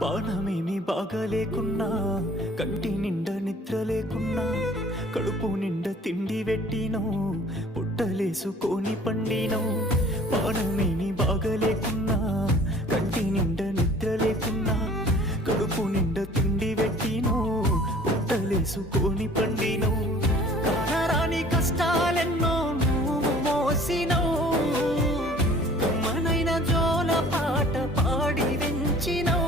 పానమేమి బాగా లేకున్నా, కంటి నిండా నిద్ర లేకున్నా, కడుపు నిండా తిండి పెట్టినో, పుట్టలేసుకొని పండినో. పానమేమి బాగా లేకున్నా, కంటి నిండా నిద్ర లేకున్నా, కడుపు నిండా తిండి పెట్టినో, పుట్టలేసుకొని పండినో. కానరాని కష్టాలెన్నో నువ్వు మోసినవు, కమ్మనైన జోల పాట పాడి వెంచినవు.